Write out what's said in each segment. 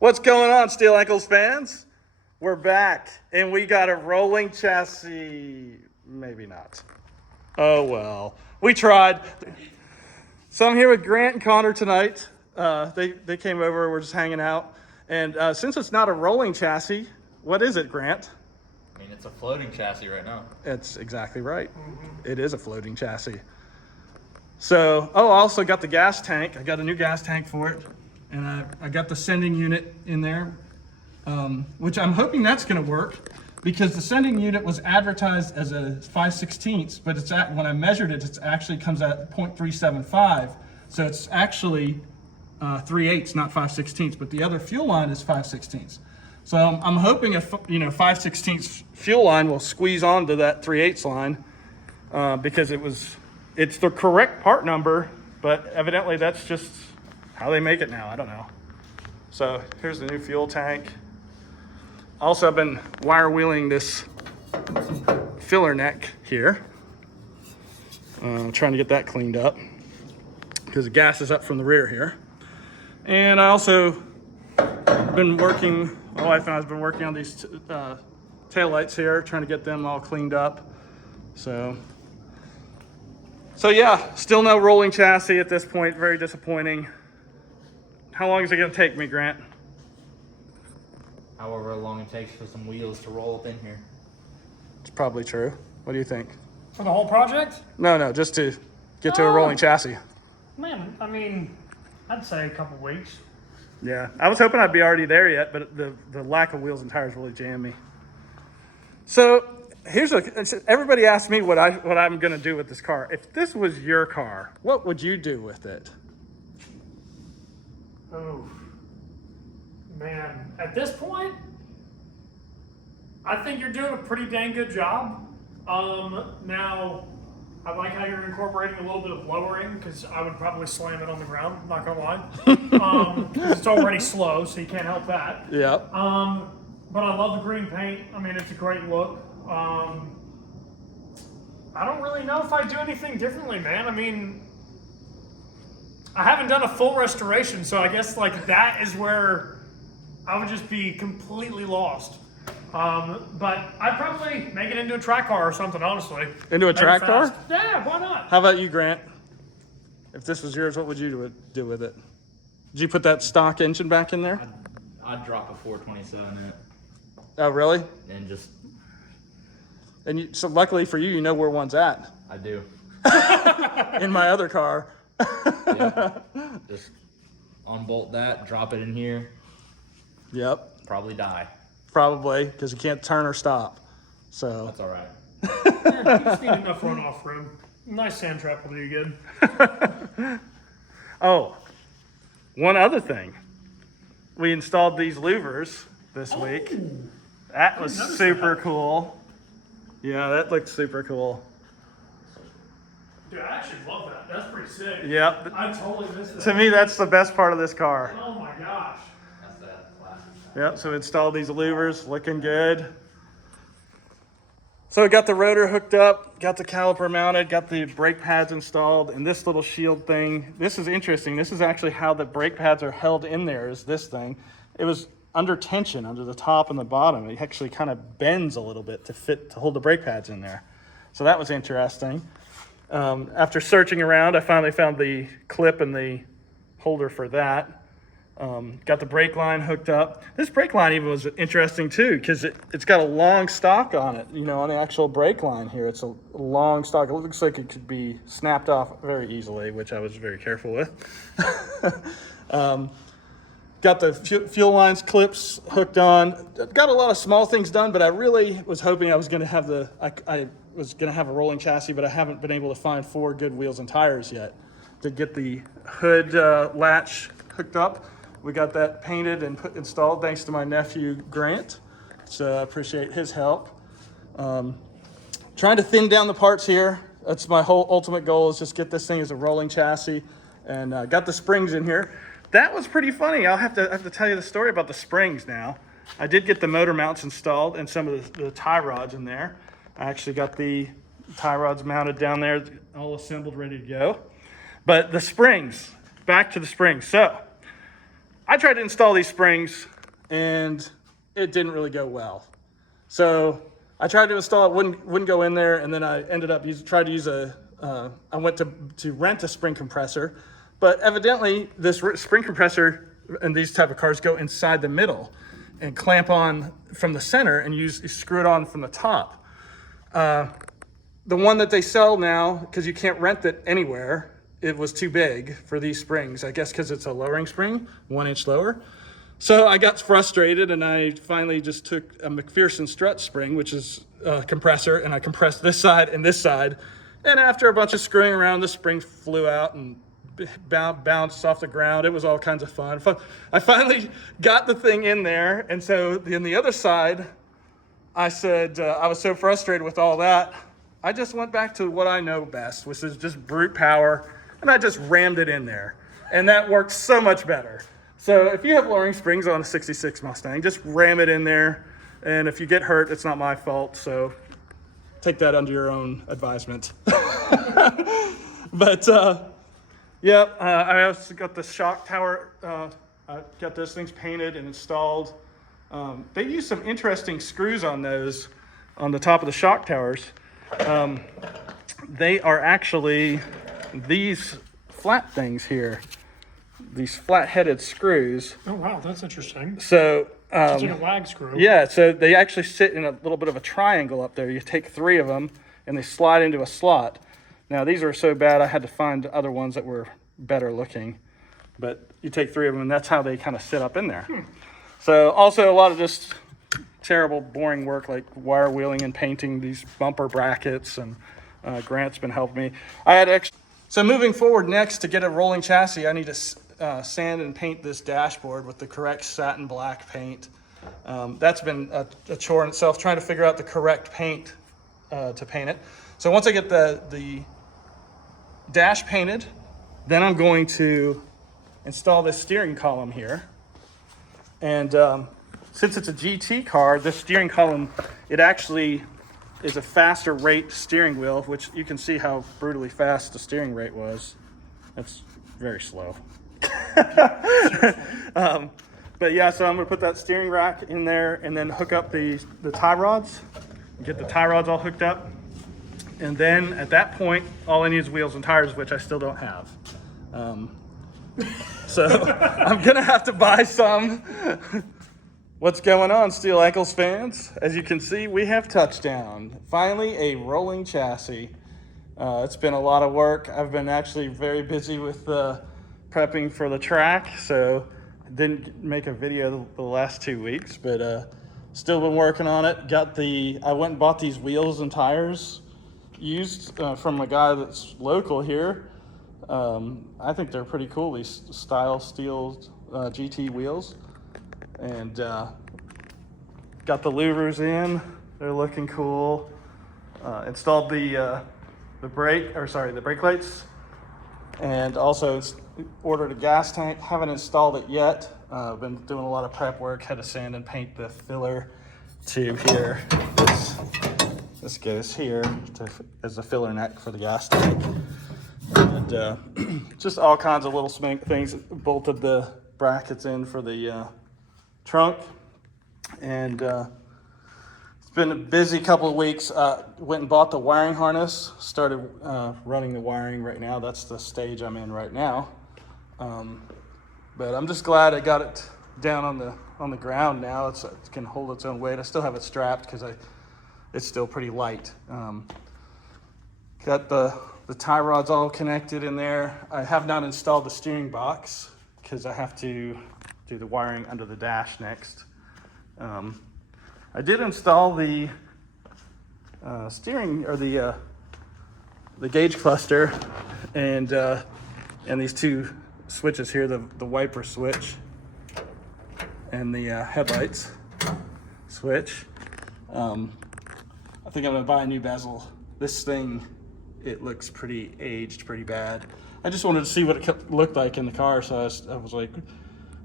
What's going on, Steel Ankles fans? We're back, and we got a rolling chassis. Maybe not. Oh, well. We tried. So I'm here with Grant and Connor tonight. They came over. We're just hanging out. And since it's not a rolling chassis, what is it, Grant? I mean, it's a floating chassis right now. That's exactly right. It is a floating chassis. So, I also got the gas tank. I got a new gas tank for it. And I got the sending unit in there, which I'm hoping that's going to work, because the sending unit was advertised as a 5/16, but when I measured it, it actually comes at 0.375. So it's actually 3/8, not 5/16, but the other fuel line is 5/16. So I'm hoping a 5/16 fuel line will squeeze onto that 3/8 line, because it's the correct part number, but evidently that's just how they make it now. I don't know. So here's the new fuel tank. Also, I've been wire wheeling this filler neck here. Trying to get that cleaned up because the gas is up from the rear here. And I also been working, my wife and I have been working on these tail lights here, trying to get them all cleaned up. So yeah, still no rolling chassis at this point. Very disappointing. How long is it going to take me, Grant? However long it takes for some wheels to roll up in here. It's probably true. What do you think? For the whole project? No, just to get to a rolling chassis. Man, I mean, I'd say a couple weeks. Yeah, I was hoping I'd be already there yet, but the lack of wheels and tires really jammed me. So everybody asks me what I'm going to do with this car. If this was your car, what would you do with it? Oh, man. At this point, I think you're doing a pretty dang good job. Now, I like how you're incorporating a little bit of lowering, because I would probably slam it on the ground, I'm not gonna lie. 'Cause it's already slow, so you can't help that. Yep. But I love the green paint. I mean, it's a great look. I don't really know if I'd do anything differently, man. I mean, I haven't done a full restoration, so I guess like that is where I would just be completely lost. But I'd probably make it into a track car or something, honestly. Into a Maybe track car? fast. Yeah, why not? How about you, Grant? If this was yours, what would you do with it? Did you put that stock engine back in there? I'd drop a 427 in it Oh, really? and So luckily for you, you know where one's at. I do. In my other car. Yeah. Just unbolt that, drop it in here, Yep. probably die. Probably, because you can't turn or stop. So That's all right. Yeah, you just need enough runoff room. Nice sand trap will do you good. Oh, one other thing. We installed these louvers this week. That was noticed super that. cool. Yeah, that looked super cool. Dude, I actually love that. That's pretty sick. Yep. I totally missed that. To me, that's the best part of this car. Oh my gosh. That's that classic. Yep, so we installed these louvers, looking good. So we got the rotor hooked up, got the caliper mounted, got the brake pads installed, and this little shield thing. This is interesting. This is actually how the brake pads are held in there, is this thing. It was under tension, under the top and the bottom. It actually kind of bends a little bit to hold the brake pads in there. So that was interesting. After searching around, I finally found the clip and the holder for that. Got the brake line hooked up. This brake line even was interesting too, because it's got a long stock on it, on the actual brake line here. It's a long stock. It looks like it could be snapped off very easily, which I was very careful with. Got the fuel lines clips hooked on. Got a lot of small things done, but I really was hoping I was going to have I was going to have a rolling chassis, but I haven't been able to find 4 good wheels and tires yet to get the hood latch hooked up. We got that painted and installed thanks to my nephew, Grant. So I appreciate his help. Trying to thin down the parts here. That's my whole ultimate goal, is just get this thing as a rolling chassis. And got the springs in here. That was pretty funny. I'll have to tell you the story about the springs now. I did get the motor mounts installed and some of the tie rods in there. I actually got the tie rods mounted down there, all assembled, ready to go. But the springs, back to the springs. So I tried to install these springs and it didn't really go well. So I tried to install it, wouldn't go in there, and then I ended up tried to use I went to rent a spring compressor, but evidently this spring compressor and these type of cars go inside the middle and clamp on from the center, and you screw it on from the top. The one that they sell now, because you can't rent it anywhere, it was too big for these springs, I guess because it's a lowering spring, 1 inch lower. So I got frustrated, and I finally just took a McPherson strut spring, which is a compressor, and I compressed this side and this side. And after a bunch of screwing around, the spring flew out and bounced off the ground. It was all kinds of fun. I finally got the thing in there, and so on the other side, I said, I was so frustrated with all that, I just went back to what I know best, which is just brute power, and I just rammed it in there. And that worked so much better. So if you have lowering springs on a 66 Mustang, just ram it in there. And if you get hurt, it's not my fault. So take that under your own advisement. But yeah, I also got the shock tower. I got those things painted and installed. They use some interesting screws on those on the top of the shock towers. They are actually these flat things here. These flat-headed screws. Oh wow, that's interesting. So It's like a lag screw. yeah, so they actually sit in a little bit of a triangle up there. You take 3 of them and they slide into a slot. Now these are so bad I had to find other ones that were better looking. But you take 3 of them and that's how they kind of sit up in there. So also a lot of just terrible boring work like wire wheeling and painting these bumper brackets, and Grant's been helping me. So moving forward next, to get a rolling chassis, I need to sand and paint this dashboard with the correct satin black paint. That's been a chore in itself, trying to figure out the correct paint to paint it. So once I get the dash painted, then I'm going to install this steering column here. And since it's a GT car, this steering column, it actually is a faster rate steering wheel, which you can see how brutally fast the steering rate was. It's very slow. But yeah, so I'm gonna put that steering rack in there and then hook up the tie rods, get the tie rods all hooked up. And then at that point, all I need is wheels and tires, which I still don't have. So I'm gonna have to buy some. What's going on, Steel Ankles fans? As you can see, we have touchdown. Finally, a rolling chassis. It's been a lot of work. I've been actually very busy with prepping for the track, so I didn't make a video the last 2 weeks, but still been working on it. I went and bought these wheels and tires used from a guy that's local here. I think they're pretty cool, these style steel GT wheels. And got the louvers in, they're looking cool. Installed the brake lights, and also ordered a gas tank. Haven't installed it yet. I've been doing a lot of prep work, had to sand and paint the filler tube here. This goes here as a filler neck for the gas tank. And just all kinds of little things. Bolted the brackets in for the trunk, and it's been a busy couple of weeks. Went and bought the wiring harness, started running the wiring right now. That's the stage I'm in right now. But I'm just glad I got it down on the ground now. It can hold its own weight. I still have it strapped because it's still pretty light. Got the tie rods all connected in there. I have not installed the steering box because I have to do the wiring under the dash next. I did install the steering, or the gauge cluster, and these 2 switches here, the wiper switch and the headlights switch. I think I'm gonna buy a new bezel. This thing, it looks pretty aged, pretty bad. I just wanted to see what it looked like in the car, so I was like,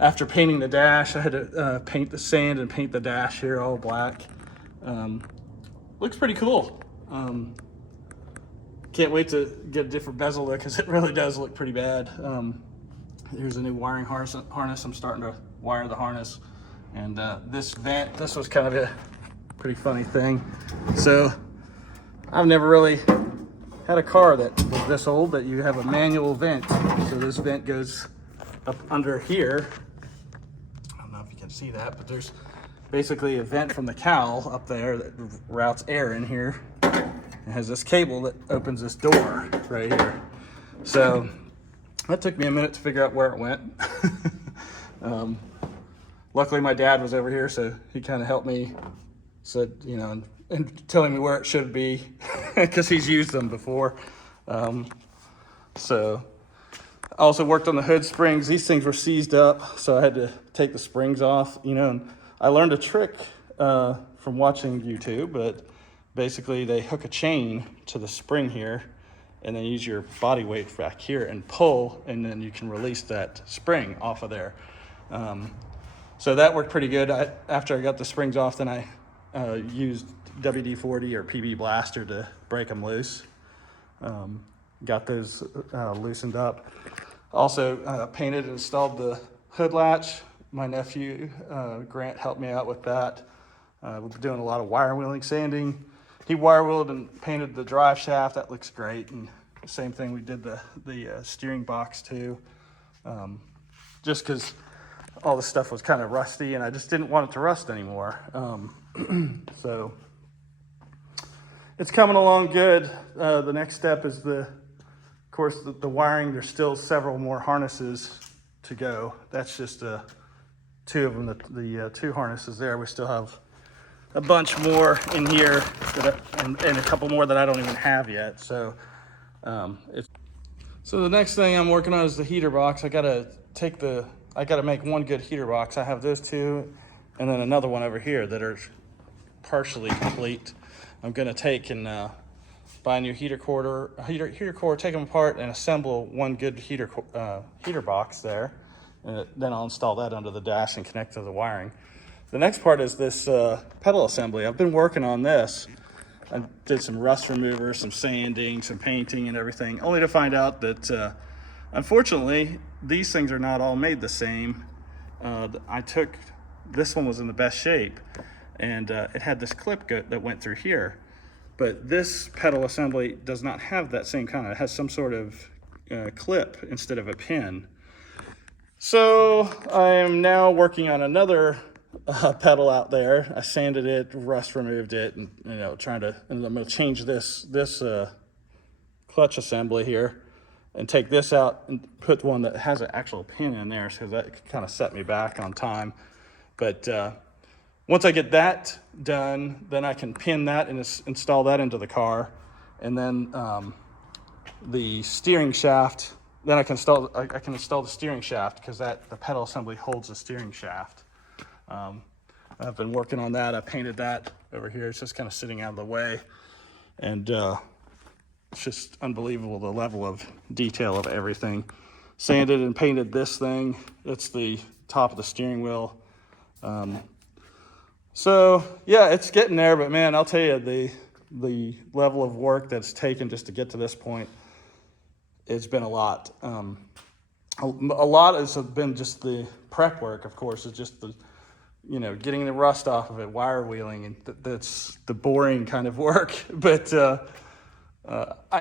after painting the dash, I had to paint the sand and paint the dash here all black. Looks pretty cool. Can't wait to get a different bezel there because it really does look pretty bad. Here's a new wiring harness. I'm starting to wire the harness. And this vent, this was kind of a pretty funny thing. So I've never really had a car that was this old that you have a manual vent. So this vent goes up under here. I don't know if you can see that, but there's basically a vent from the cowl up there that routes air in here. It has this cable that opens this door right here. So that took me a minute to figure out where it went. Luckily my dad was over here, so he kind of helped me, said, you know, and telling me where it should be because he's used them before. So I also worked on the hood springs. These things were seized up, so I had to take the springs off, you know, and I learned a trick from watching YouTube, but basically they hook a chain to the spring here and then use your body weight back here and pull, and then you can release that spring off of there. So that worked pretty good. After I got the springs off, then I used WD-40 or PB Blaster to break them loose. Got those loosened up. Also painted and installed the hood latch. My nephew, Grant, helped me out with that. We've been doing a lot of wire wheeling, sanding. He wire wheeled and painted the drive shaft. That looks great. And same thing, we did the steering box too. Just because all the stuff was kind of rusty and I just didn't want it to rust anymore. So it's coming along good. The next step is of course, the wiring. There's still several more harnesses to go. That's just two of them, the two harnesses there. We still have a bunch more in here and a couple more that I don't even have yet. So so the next thing I'm working on is the heater box. I gotta make one good heater box. I have those two and then another one over here that are partially complete. I'm gonna take and buy a new heater core, take them apart and assemble one good heater box there. And then I'll install that under the dash and connect to the wiring. The next part is this pedal assembly. I've been working on this. I did some rust remover, some sanding, some painting and everything, only to find out that unfortunately these things are not all made the same. This one was in the best shape and it had this clip that went through here. But this pedal assembly does not have that same kind of, it has some sort of clip instead of a pin. So I am now working on another pedal out there. I sanded it, rust removed it, and and I'm gonna change this clutch assembly here and take this out and put one that has an actual pin in there, so that kind of set me back on time. But once I get that done, then I can pin that and install that into the car. And then the steering shaft, then I can install the steering shaft because the pedal assembly holds the steering shaft. I've been working on that. I painted that over here. It's just kind of sitting out of the way. And it's just unbelievable the level of detail of everything. Sanded and painted this thing. That's the top of the steering wheel. So yeah, it's getting there, but man, I'll tell you, the level of work that's taken just to get to this point, it's been a lot. A lot has been just the prep work, of course. It's just getting the rust off of it, wire wheeling, and that's the boring kind of work. But